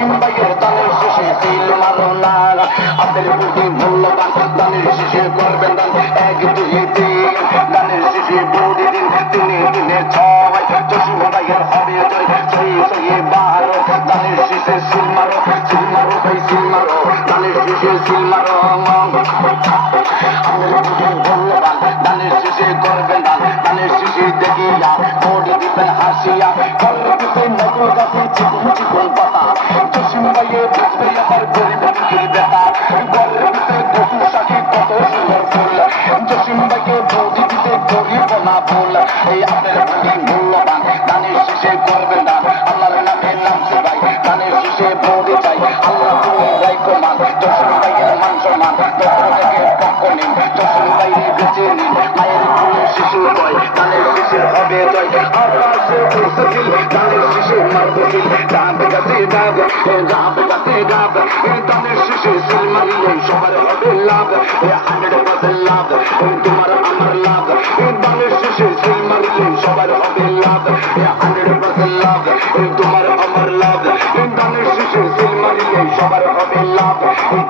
জসিম ভাইয়ের দানের শেষে সিল মারো না আপনার প্রতি মূল্যবান দানের শেষে করবেন দান 1 2 3 দানের শেষে বড়ি দিন 3 3 6 জসিম ভাইয়ের হবে জয় 6 6 12 দানের শেষে সিল মারো ভাই সিল মারো দানের শেষে সিল মারো আপনার প্রতি মূল্যবান দানের শেষে করবেন দান দানের শেষে দেখিয়া বড়ি দিবেন হাসিয়া করবে নতুন গাছে চিকন চিকন পাতা জসিম ভাইয়ের বুঝবে আমার গরিব দুঃখীর ব্যথা ঘরের ভিতরে কচু শাকি কত সুন্দর ফুল জসিম ভাইকে বৌদি দিতে গরিব না ফুল এই আপনার প্রতি মূল্যবান দানের শেষে করবেন দান আল্লাহর নামে নামছে ভাই দানের শেষে বৌদি চাই আল্লাহ তুমি রাইকো মান জসিম ভাইয়ের মান সম্মান থেকে পক্ষ নিন জসিম ভাইয়ের বেঁচে নিন মায়ের ফুলের শিশু বয় দানের শেষে হবে জয় আকাশে বসেছিল দানের শেষে মারতেছিল ডাব গাছে ডাব দানের শেষে সিল মারিলে সবার হবে লাভ 100% লাভ তোমার আমার লাভ দানের শেষে সিল মারিলে সবার হবে লাভ 100% লাভ তোমার আমার লাভ দানের শেষে সিল মারিলে সবার হবে লাভ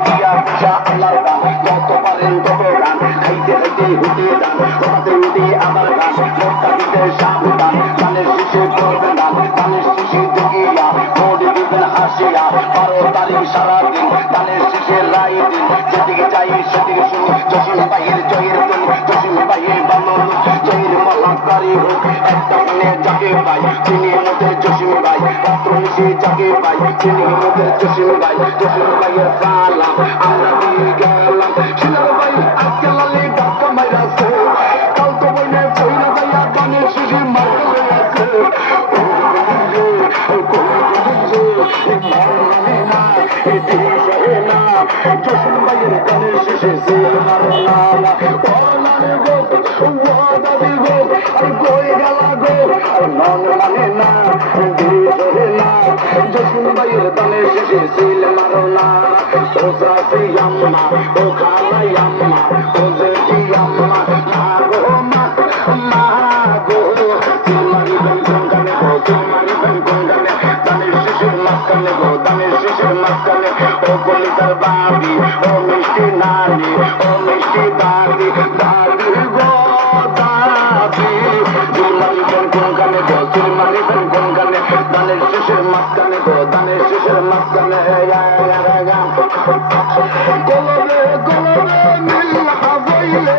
দিয়া পূজা আল্লাহর দান যত পারেন তত গান খাইতে খাইতে হুটে দান ওটাতে উঠে আবার গান মোটা দিতে সাবধান দানের শেষে করবেন দান দানের শেষে দেখিয়া ভোট দিবেন হাসিয়া 12 তারিখ সারাদিন দানের শেষে রায় দিন যেদিকে যাই সেদিকে শুনি জসিম ভাইয়ের জয়ের ধ্বনি জসিম ভাইয়ের ভালো লোক জয়ের মহাকারী হোক একটা মনে যাকে পাই তিনি মোদের জসিম ভাই রাত্র মিশে যাকে পাই তিনি মোদের জসিম ভাইয়ের সালাম আমরা দিয়ে গেলাম শিলার ভাই আজকে লালে ডাক্কা মাইরাছে কাল তো বইনে বইনা যাইয়া দানের শেষে মারতে আছে জসিম ভাইয়ের দানের শেষে সিল মারো না ওলারে গো ওয়াদাদি গো আর কই গেলা গো আর মন মানে না দিশে না জসিম ভাইয়ের দানের শেষে সিল মারো না ও সাসি আম্মা ও খালাই আম্মা ও জেঠি আম্মা মা গো মা গো তোমারি বন্ধন গানে গো তোমারি বন্ধন গানে দানের শেষের মাঝখানে গো দানের শেষের মাঝখানে ও কলিতার বাবি ও মিষ্টি নানি ও মিষ্টি দাদি দাদি গো দাদি তোমারি বন্ধন গানে গো তোমারি বন্ধন গানে দানের শেষের মাঝখানে গো দানের শেষের মাঝখানে কলবে কলবে মিল্লা বইলে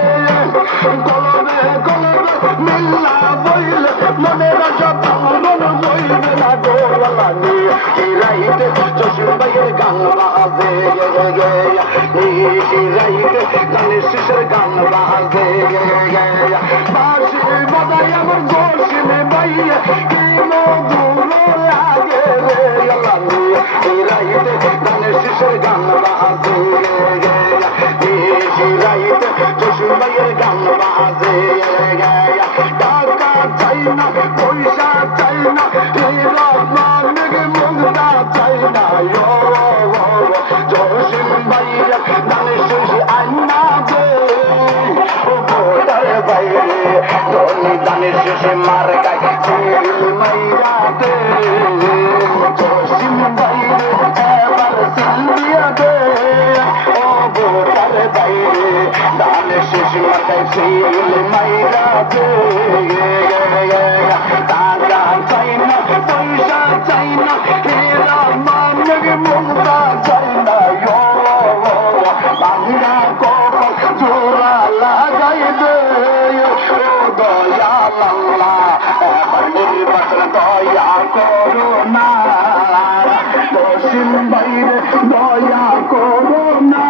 কলবে কলবে মিল্লা বইলে মনে রাজা মন বইবে না গো লানি রাইতে জসিম ভাইয়ের গান বাজে রাইতে গানের শেষের গান বাজে বাঁশি বাজায় আমার জসিম ভাইয়া কি মধুর লাগে রে লানি রাইতে গানের শেষের গান বাজে রাইতে জসিম ভাইয়ের গান বাজে টাকা চাই না পয়সা চাই না হীরা মানিক মুক্তা চাই না জসিম ভাইয়ের গানের শেষে আন্না দে ও ভোটার বাইরে ধনী দানের শেষে মার গায় সিল মাইরা দে জসিম ভাইরে এবার সিল দিয়া দে ও ভোটার বাইরে দানের শেষে মার গায় সিল মাইরা দে টাকা চাই না পয়সা চাই না হীরা মানিক মুক্তা চাই না বাংলা কপাল জোড়া লাগাই দে ও দয়াল আল্লাহ এবার নির্বাচন দয়া করো না জসিম ভাইরে দয়া করো না।